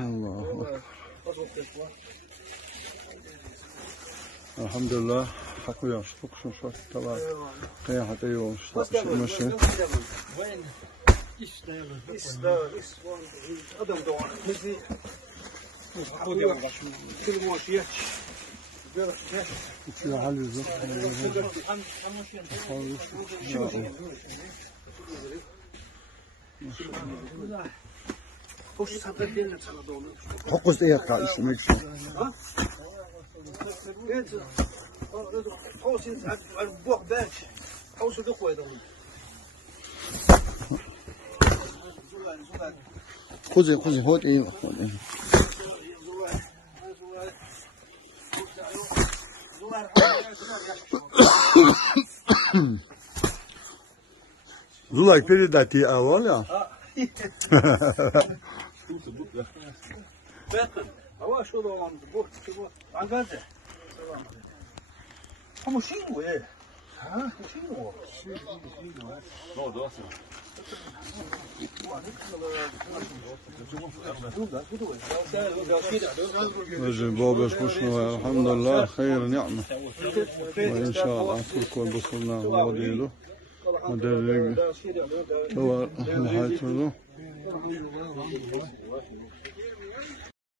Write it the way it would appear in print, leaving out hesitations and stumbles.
الله الحمد لله. حكوا يا شطوك شو تبع قيا حتى يوم شو ماشي. وين إيش أدم دوار مزي كل مواشية في حالي زق حقوس ايه قاعد ماشي ها حوس البوق باش حوس دقوا هذا خذي هوت ايه زولاك передати اولا هو شو ده عم بوق عن جد هم شنو ايه ها شنو نو ده نجي بابش مشنو الحمد لله خير نعمة وإن شاء الله كل بصرنا وديله وديله هو الحياة له